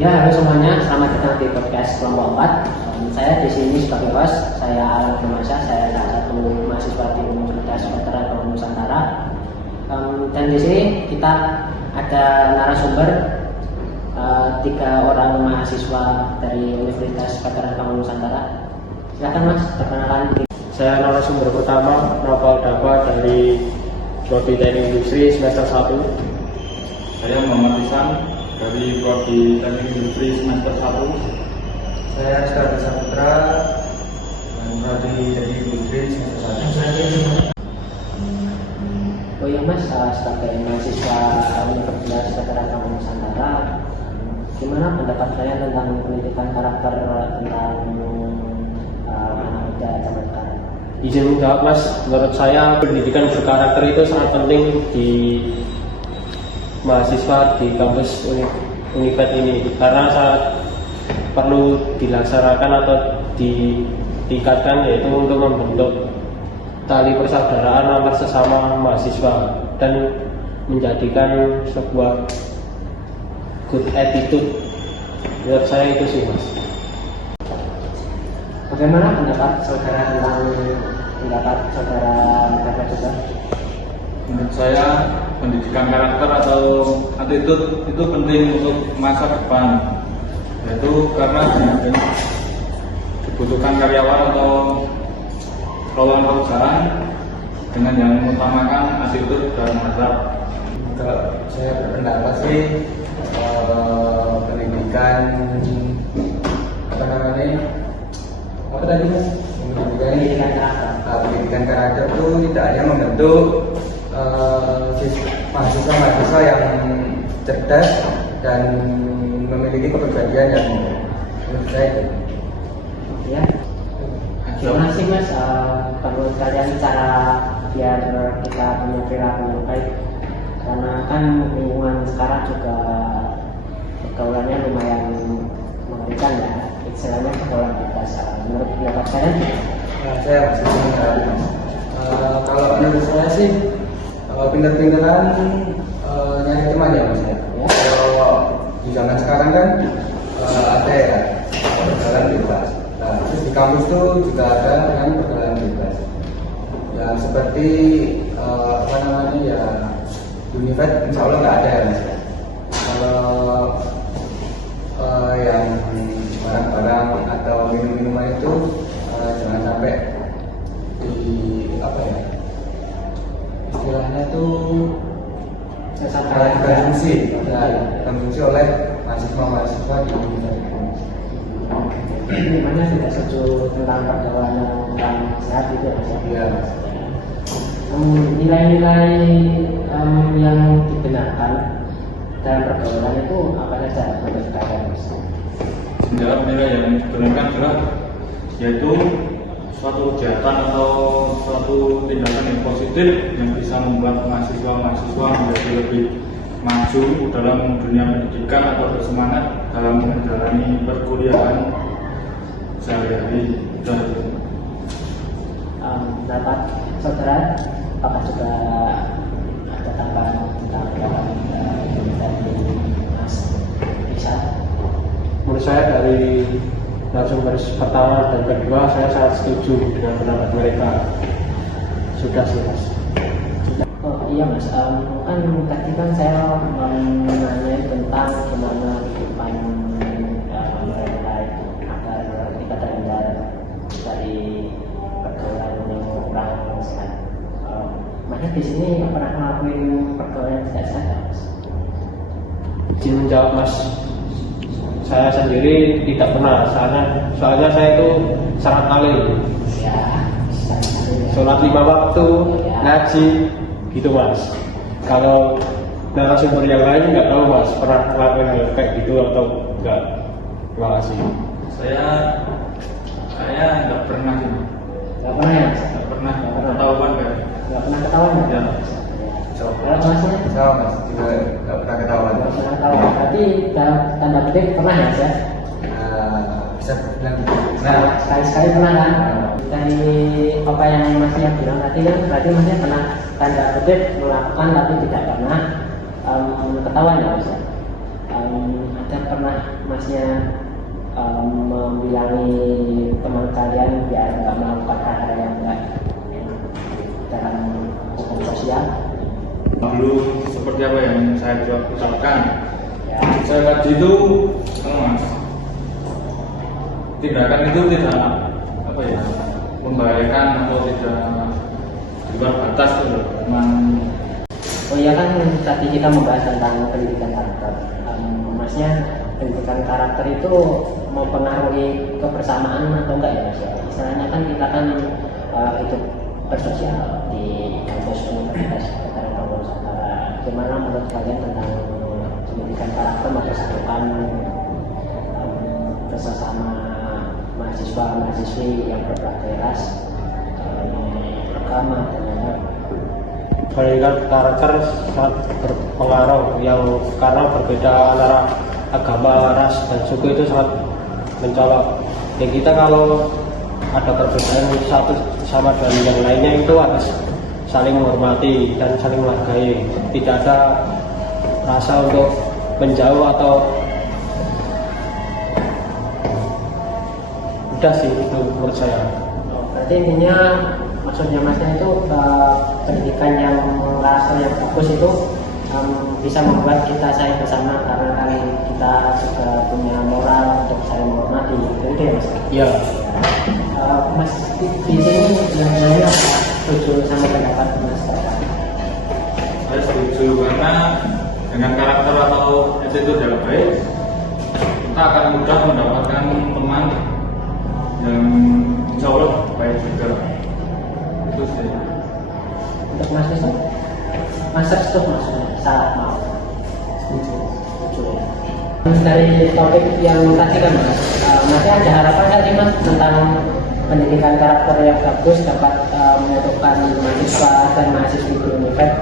Ya, halo semuanya, selamat datang di podcast kelompok 4. Saya di sini sebagai host, saya Alan Firmansyah, saya salah satu mahasiswa di Universitas Veteran Bangun Nusantara. Dan di sini kita ada narasumber 3 orang mahasiswa dari Universitas Veteran Bangun Nusantara. Silakan Mas, perkenalan diri. Saya narasumber pertama, Noval Dava dari Prodi Teknik Industri semester 1. Saya Muhammad Isan dari Prodi Teknik Industri semester 1. Saya Rizky Saputra dan Prodi Teknik Industri semester 1. Oh iya Mas, sebagai mahasiswa Universitas Veteran Bangun Nusantara, gimana pendapat saya tentang pendidikan karakter tentang anak muda zaman sekarang? Izin menjawab Mas, menurut saya pendidikan berkarakter itu sangat penting di mahasiswa di kampus Univet ini, karena sangat perlu dilaksanakan atau ditingkatkan, yaitu untuk membentuk tali persaudaraan antar sesama mahasiswa dan menjadikan sebuah good attitude. Menurut saya itu sih Mas. Bagaimana pendapat saudara tentang pendapat saudara mereka juga? Menurut saya pendidikan karakter atau attitude itu penting untuk masa depan, yaitu karena dibutuhkan karyawan atau lowongan perusahaan dengan yang mengutamakan attitude dalam azab. Kalau saya berpendapat sih pendidikan apa tadi Mas? Pendidikan karakter itu tidak hanya membentuk mahasiswa yang cerdas dan memiliki kepribadian yang menurut saya itu. Ya. Gimana sih Mas, menurut kalian cara biar kita punya perilaku yang baik? Karena kan lingkungan sekarang juga pergaulannya lumayan mengerikan ya, istilahnya pergaulan bebas. Menurut pendapat kalian? Saya masih mengalami Mas. Kalau menurut saya sih pinter-pinteran nyari teman ya Mas ya. Kalau di zaman sekarang kan ada ya pergaulan bebas. Nah, terus di kampus tuh juga ada kan pergaulan bebas. Ya seperti ya Univet insya Allah nggak ada ya Mas. Kalau yang barang-barang atau minum-minuman itu jangan sampai di istilahnya tuh konsumsi oleh mahasiswa di Univet. Gimana tidak setuju tentang pergaulan yang sehat itu Mas? Iya. Nilai-nilai yang dibenarkan dalam pergaulan itu apa saja menurut kalian Mas? Sebenarnya nilai yang dibenarkan adalah yaitu suatu kejahatan atau suatu tindakan yang positif yang bisa membuat mahasiswa menjadi lebih maju dalam dunia pendidikan atau bersemangat dalam menjalani perkuliahan sehari-hari. Pendapat saudara apakah juga ada tambahan tentang pendapat dari Mas Bisa? Menurut saya dari narasumber pertama dan kedua, saya sangat setuju dengan pendapat mereka. Sudah sih Mas. Oh iya Mas, kan tadi kan saya menanya tentang gimana kehidupan mereka agar kita terhindar dari pergaulan yang kurang sehat. Mas di sini pernah ngelakuin pergaulan yang tidak sehat Mas? Izin menjawab Mas, saya sendiri tidak pernah, soalnya saya itu sangat alim. Ya, Sholat 5 waktu, ngaji, gitu Mas. Kalau narasumber yang lain nggak tahu Mas, pernah ngelakuin hal kayak gitu atau enggak? Terima kasih. Saya nggak pernah sih. nggak pernah ya Mas? Nggak pernah ketahuan kan? Nggak pernah ketahuan ya? Kalau Masnya? Sama Mas, juga nggak pernah ketahuan. Nggak pernah ketahuan, berarti dalam tanda petik pernah ya Mas ya? Bisa bilang gitu. Nah, sekali-sekali pernah kan? Dari apa yang Masnya bilang tadi kan berarti Masnya pernah tanda petik melakukan tapi tidak pernah ketahuan ya Mas ya? ada pernah masnya membilangi teman kalian biar nggak melakukan hal yang enggak dalam hukum sosial? Dulu seperti apa yang saya ucapkan, Ya, saya tadi itu mas, tindakan itu tidak apa ya membahayakan atau tidak di luar batas itu memang. oh iya kan tadi kita membahas tentang pendidikan karakter. Masnya pendidikan karakter itu mempengaruhi kebersamaan atau enggak ya mas? Istilahnya kan kita kan hidup bersosial di kampus Universitas Veteran Prabowo Nusantara. Gimana menurut kalian tentang pendidikan karakter mempersatukan bersama mahasiswa-mahasiswi yang berbagai ras, agama dan lain-lain? Pendidikan karakter sangat berpengaruh karena berbeda antara agama, ras, dan suku itu sangat mencolok. Ya kita kalau ada perbedaan satu sama dengan yang lainnya itu harus saling menghormati dan saling menghargai. Tidak ada rasa untuk menjauh atau udah sih itu menurut saya. Berarti intinya maksudnya masnya itu pendidikan yang rasa yang bagus itu bisa membuat kita saling bersama karena kan kita juga punya moral untuk saling menghormati. Itu ya mas? Iya. Mas di sini sebenarnya setuju sama pendapat mas? Saya setuju karena dengan karakter atau attitude yang baik kita akan mudah mendapatkan teman yang insya Allah baik juga. Itu sih. Untuk mas itu? Mas setuju maksudnya? Salah maaf. Setuju ya. Dari topik yang tadi kan mas, masih ada harapan nggak sih mas tentang pendidikan karakter yang bagus dapat menyatukan mahasiswa dan mahasiswi di Univers?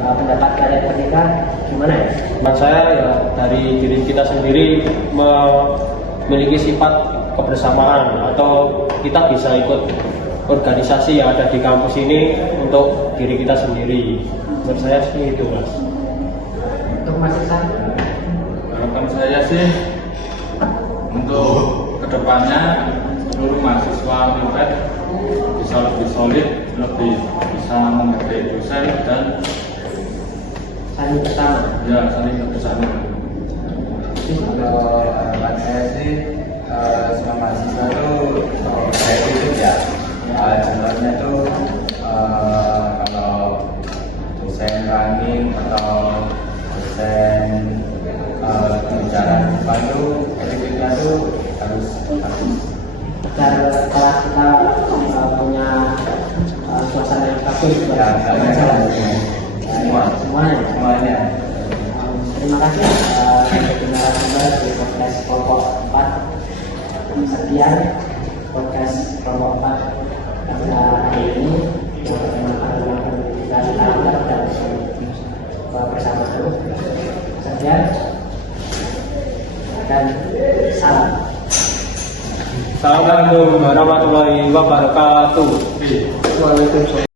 Pendapat kalian ketika gimana ya? Menurut saya ya dari diri kita sendiri memiliki sifat kebersamaan atau kita bisa ikut organisasi yang ada di kampus ini untuk diri kita sendiri. Menurut saya sih itu mas. Untuk Mas Iksan? Harapan saya sih untuk kedepannya seluruh mahasiswa Univers bisa lebih solid, lebih bisa menghargai dosen dan Saling bersama. ya saling bersama. Kalau harapan saya sih semua mahasiswa itu kayak gitu ya. Contohnya tuh kalau dosen running atau dosen pembicaraan depan tuh attitude-nya tuh harus Agar kelas kita punya suasana yang bagus buat ya belajar. semuanya. Terima kasih untuk narasumber di podcast kelompok 4. Sekian podcast kelompok 4 pada hari ini yang bermanfaat tentang pendidikan karakter dan bersama terus. Sekian dan salam. Assalamualaikum warahmatullahi wabarakatuh. Waalaikumsalam.